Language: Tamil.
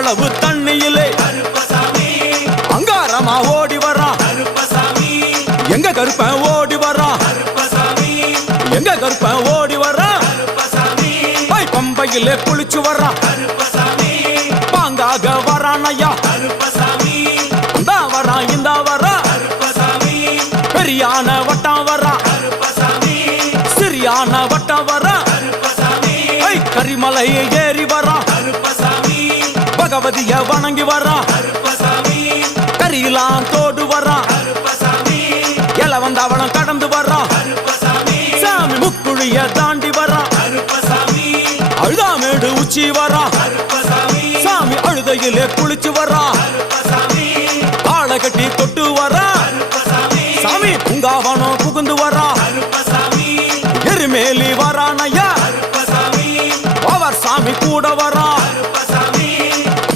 அளவு தண்ணியிலே அங்காரமா ஓடி வர்றான். எங்க கருப்பன் ஓடி வர்றான், எங்க கருப்பன் ஓடி வர்றான். பம்பையிலே குளிச்சு வர்றான், பாங்காக வரான் ஐயா. இந்தா வரான், இந்தா வரான். பெரியான வட்டம் வர்றான், சிறியான வட்டம் வர்றான். கரிமலையை ஏறி வர்றான், பகவதிய வணங்கி வர்றான். கரியெல்லாம் தோடு வர்றான், எல வந்தவளம் கடந்து வர்றான். சாமி முக்குழிய தாண்டி வர்றான், அழுதாமேடு உச்சி வர்றான். சாமி அழுதையிலே குளிச்சு